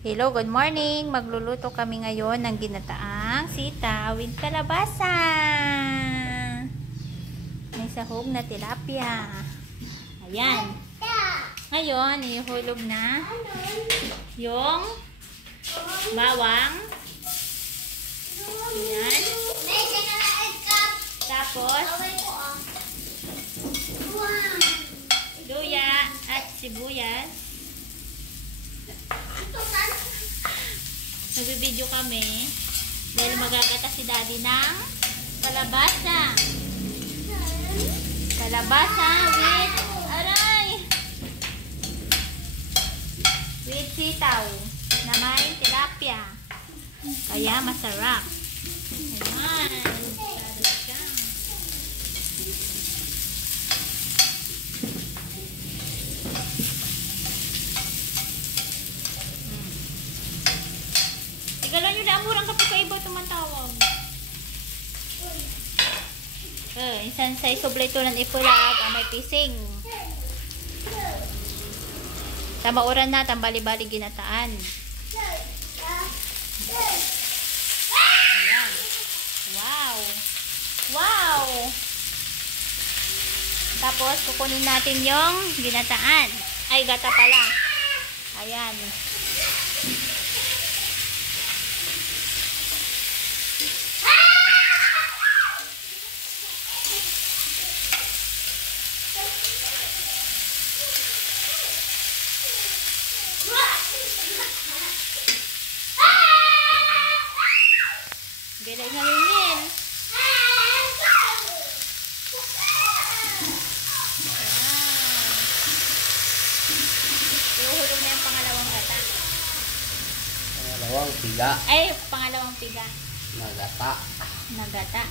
Hello, good morning. Magluluto kami ngayon ng ginataang sitaw with kalabasa. May sahog na tilapia. Ayan. Ngayon, ihulog na yung bawang. Ayan. Tapos, luya at sibuyas. Nagbibideo kami dahil magagata si daddy ng kalabasa. Kalabasa with sitaw na may tilapia. Kaya masarap. Ayan. Igalan nyo na amurang kapag kaiba tumatawag. Insan sa isoblito ng ipulag ang may pising. Tamauran na, tambali-bali ginataan. Ayan. Wow! Wow! Tapos, kukunin natin yung ginataan. Ay, gata pala. Ayan. Galing na rin. Iuhulog na yung pangalawang gata. Pangalawang piga. Ay, pangalawang piga. Nagata. Nagata.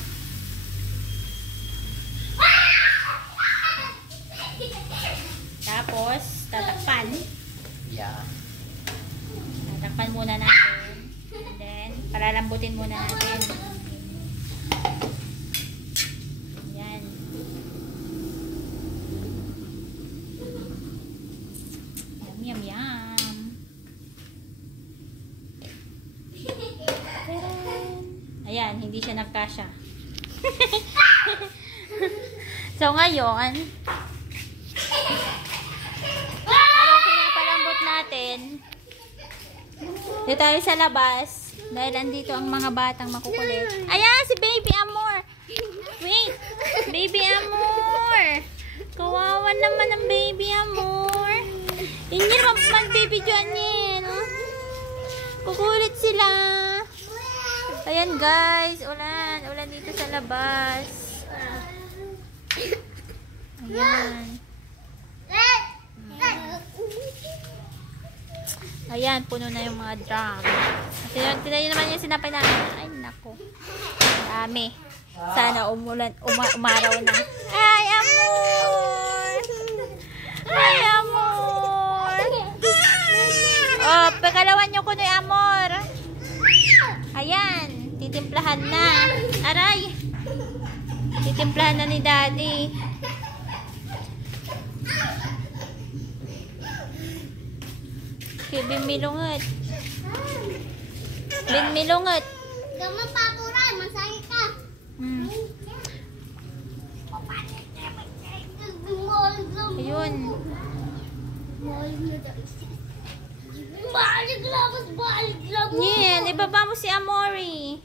Tapos, tatakpan. Yeah. Tatakpan muna natin. And then, palalambutin muna natin. Ayan. Yum, yum, yum. Ayan, hindi siya nagkasya. So, ngayon, habang pinapalambot natin, dito tayo sa labas. Dahil andito ang mga batang makukulit. Ayan, si Baby Amor. Wait. Baby Amor. Kawawa naman ang Baby Amor. Hindi naman mag-bibidyoan yan. Kukulit sila. Ayan guys. Ulan. Ulan dito sa labas. Ayan. Ayan, puno na yung mga drum. Tinayin naman yung sinapay namin. Ay, nako. Dami. Sana umaraw na. Ay, Amor! Ay, Amor! Oh, pagkalawan nyo ko na yung Amor. Ayan, titimplahan na. Aray! Titimplahan na ni Daddy. Bimilungot. Bimilungot. Kamu papuran, masakit ka. Ayun. Balik lang. Yan, ibaba mo si Amori.